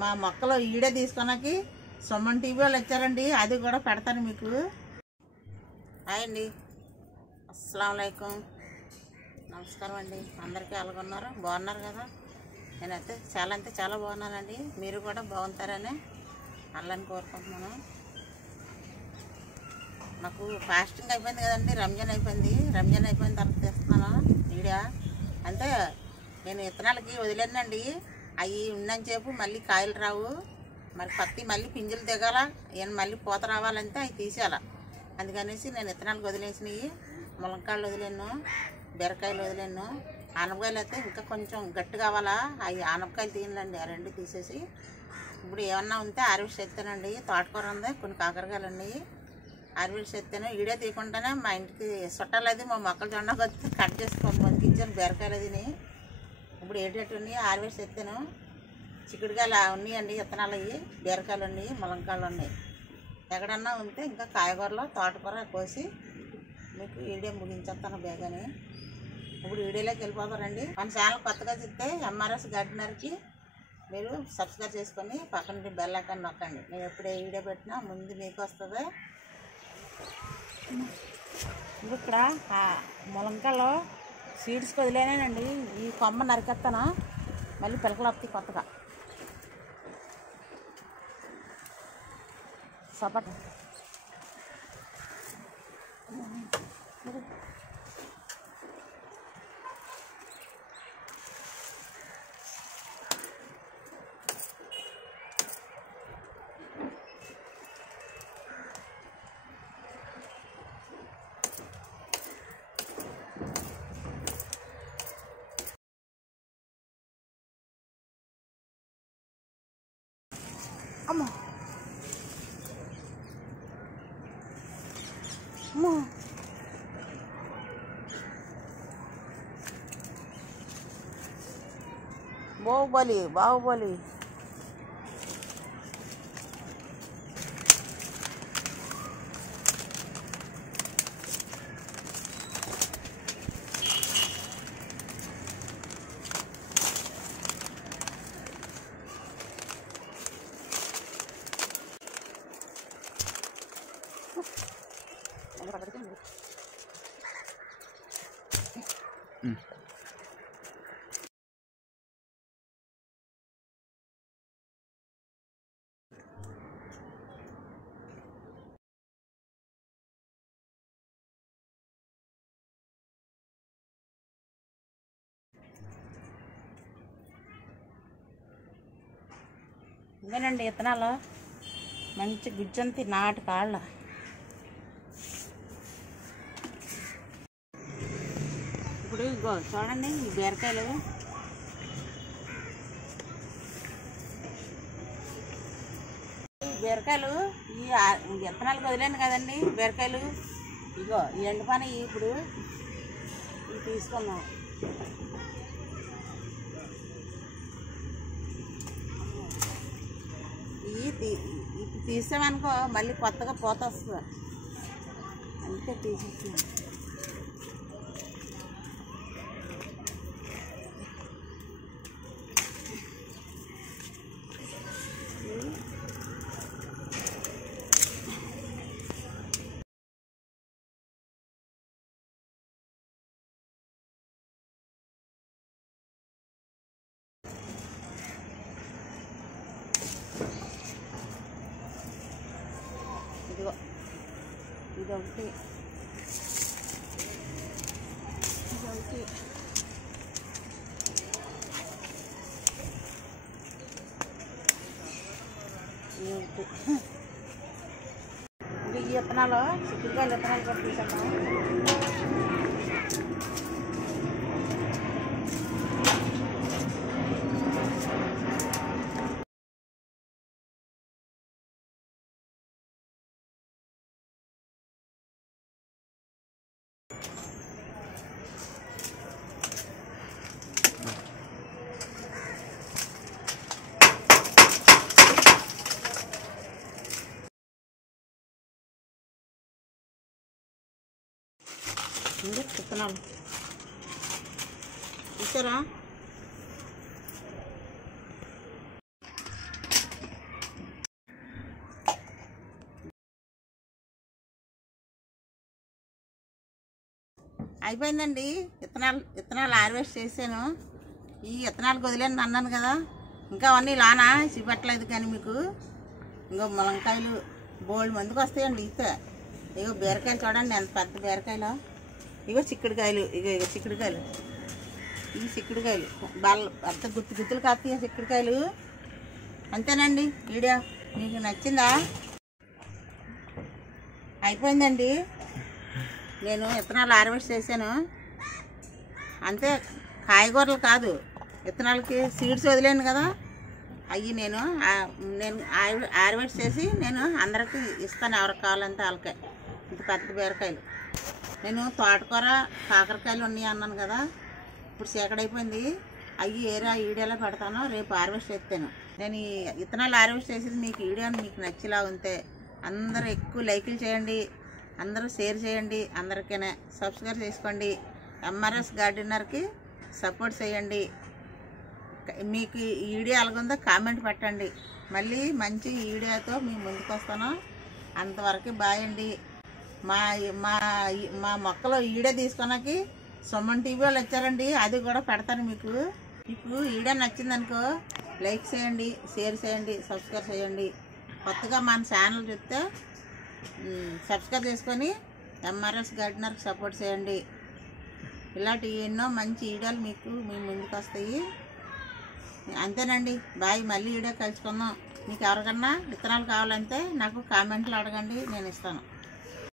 మా మొక్కలు ఈడే తీసుకున్నాకి సుమన్ టీవీ వాళ్ళు వచ్చారండి, అది కూడా పెడతాను మీకు. హాయ్ అండి, అస్సలాము అలైకుం, నమస్కారం అండి. అందరికీ ఎలాగున్నారు? బాగున్నారు కదా? నేనైతే చాలా బాగున్నానండి. మీరు కూడా బాగుంటారని అల్లని కోరుకుంటున్నాను. నాకు ఫాస్టింగ్ అయిపోయింది కదండి, రంజాన్ అయిపోయిన తర్వాత తీస్తున్నాను వీడియో. అంటే నేను విత్తనాలకి వదిలేనండి, అవి ఉన్నని చెప్పు మళ్ళీ కాయలు రావు, మరి పత్తి మళ్ళీ పింజలు దిగాల, ఈయన మళ్ళీ పూత రావాలంటే అవి తీసేయాల. అందుకనేసి నేను విత్తనాలకు వదిలేసినవి ములంకాయలు వదిలేను, బీరకాయలు వదిలేను. ఆనపకాయలు అయితే ఇంకా కొంచెం గట్టి కావాలా, అవి ఆనపకాయలు తీయండి, ఆ రెండు తీసేసి ఇప్పుడు ఏమన్నా ఉంటే హార్వెస్ట్ చేస్తానండి. తోటకూర ఉంది, కొన్ని కాకరకాయలు ఉన్నాయి, హార్వెస్ట్ చేస్తాను. వీడియో తీయకుండానే మా ఇంటికి చుట్టాలు అది మా మొక్కలు జొన్నకు వచ్చి కట్ చేసుకొని పంపించాను. బీరకాయలు అదిని ఇప్పుడు ఏటేటు ఉన్నాయి, హార్వెస్ట్ చేస్తాను. చిక్కుడుకాయలు ఉన్నాయండి, విత్తనాలు అవి, బీరకాయలు ఉన్నాయి, ములంకాయలు ఉన్నాయి. ఎక్కడన్నా ఉంటే ఇంకా కాయగూరలో తోటకూర కోసి మీకు వీడియో ముగించేస్తాను బేగాని. ఇప్పుడు వీడియోలోకి వెళ్ళిపోతారండి. మన ఛానల్ కొత్తగా చూస్తే ఎంఆర్ఎస్ గార్డెనర్కి మీరు సబ్స్క్రైబ్ చేసుకొని పక్కన బెల్ ఐకాన్ నొక్కండి. నేను ఎప్పుడు ఏ వీడియో పెట్టినా ముందు మీకు వస్తుంది. ఇక్కడ ములంకాయలో సీడ్స్కి వదిలేనండి, ఈ కొమ్మ నరికెత్తాను, మళ్ళీ పిలకలు వస్తాయి కొత్తగా. సపట్ అమ్మో అమ్మో బాహుబలి ఇదేనండి విత్తనాలు, మంచి గుజ్జంతి నాటి కాళ్ళ. ఇప్పుడు ఇగో చూడండి, ఈ బీరకాయలు ఈ విత్తనాలకు వదిలేను కదండి బీరకాయలు. ఇగో ఈ ఎండపాన ఇప్పుడు ఇవి తీసుకున్నాం. ఇవి తీసామనుకో మళ్ళీ కొత్తగా పూత వస్తుంది, అందుకే తీసేసాను. ఇదిగో ఇదొకటి, ఇంకా ఈ విత్తనాలు చిక్కుడుకాయలు విత్తనాలు కూడా తీసేద్దాం. విత్తనాలు చూసారా? అయిపోయిందండి. విత్తనాలు హార్వెస్ట్ చేశాను. ఈ విత్తనాలకు వదిలేను అన్నాను కదా, ఇంకా అవన్నీ లానా చూపెట్టలేదు. కానీ మీకు ఇంకో ములంకాయలు బోల్డ్ మందికి వస్తాయండి. ఇగో బీరకాయలు చూడండి ఎంత పెద్ద బీరకాయలు. ఇగో చిక్కుడుకాయలు, ఇగో చిక్కుడుకాయలు, ఇవి చిక్కుడుకాయలు పెద్ద గుత్తులు కాస్తాయి చిక్కుడుకాయలు. అంతేనండి. వీడియో మీకు నచ్చిందా? అయిపోయిందండి. నేను విత్తనాలు హార్వెస్ట్ చేశాను అంతే. కాయగూరలు కాదు, విత్తనాలకి సీడ్స్ వదిలేను కదా, అవి నేను హార్వెస్ట్ చేసి నేను అందరికీ ఇస్తాను. ఎవరికి కావాలంటే వాళ్ళకే. ఇంత పెద్ద బీరకాయలు. నేను తోటకూర కాకరకాయలు ఉన్నాయి అన్నాను కదా, ఇప్పుడు చీకడైపోయింది. అవి ఏరా వీడియోలో పెడతాను, రేపు హార్వెస్ట్ చేస్తాను. నేను ఈ విత్తనాలు హార్వెస్ట్ చేసేది మీకు వీడియోని మీకు నచ్చేలా ఉంటే అందరూ ఎక్కువ లైకులు చేయండి, అందరూ షేర్ చేయండి, అందరికైనా సబ్స్క్రైబ్ చేసుకోండి. ఎంఆర్ఎస్ గార్డెనర్కి సపోర్ట్ చేయండి. మీకు ఈ వీడియో ఎలాగుందో కామెంట్ పెట్టండి. మళ్ళీ మంచి వీడియోతో మీ ముందుకు వస్తాను. అంతవరకు బాయ్ అండి. మా మొక్కలు వీడియో తీసుకోడానికి సుమన్ టీవీ వాళ్ళు వచ్చారండి, అది కూడా పెడతాను. మీకు వీడియో నచ్చిందనుకో లైక్ చేయండి, షేర్ చేయండి, సబ్స్క్రైబ్ చేయండి. కొత్తగా మన ఛానల్ చూస్తే సబ్స్క్రైబ్ చేసుకొని ఎంఆర్ఎస్ గార్డెనర్కి సపోర్ట్ చేయండి. ఇలాంటి ఎన్నో మంచి వీడియోలు మీకు మీ ముందుకు వస్తాయి. అంతేనండి. బాయ్. మళ్ళీ వీడియో కలుసుకుందాం. మీకు ఎవరికన్నా విత్తనాలు కావాలంటే నాకు కామెంట్లో అడగండి, నేను ఇస్తాను.